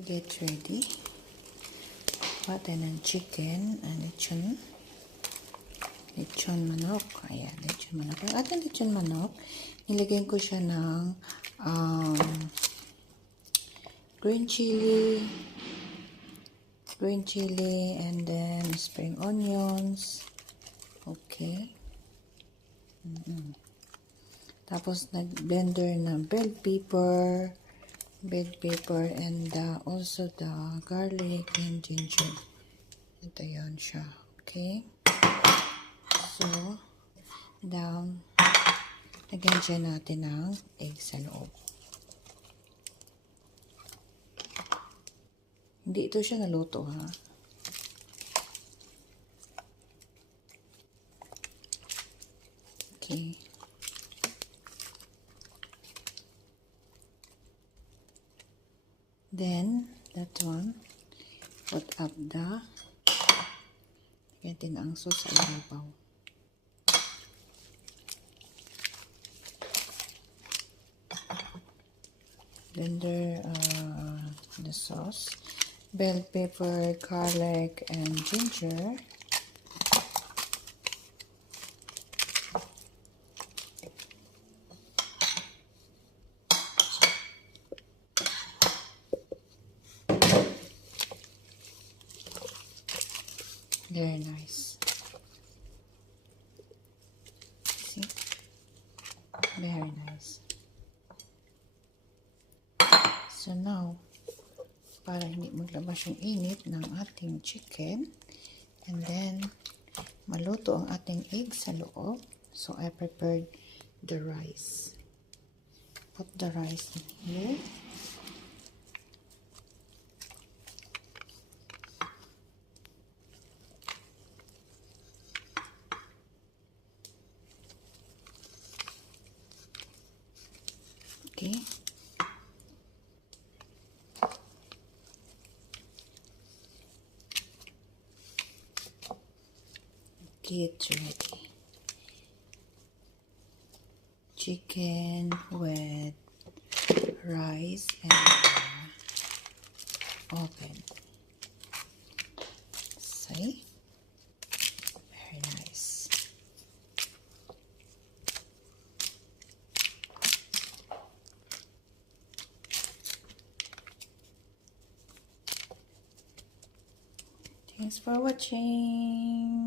get ready. Pati ng chicken, lechon manok. Ayan, lechon manok. Yung ating lechon manok, nilagyan ko siya ng green chili, and then spring onions. Okay. Tapos nag-blender ng bell pepper, and also the garlic and ginger. Ito yun siya. Okay. So, lagyan siya natin ng egg sa loob. Hindi ito siya naluto, ha? Okay. Then, that one, put up lagyan ang sauce sa ibabaw. Blender the sauce, bell pepper, garlic, and ginger. Very nice. See? Very nice. So now, para hindi maglabas yung init ng ating chicken, and then maluto ang ating egg sa loob, so I prepared the rice. Put the rice in here. Okay. Get ready. Chicken with rice and oven. See? Very nice. Thanks for watching.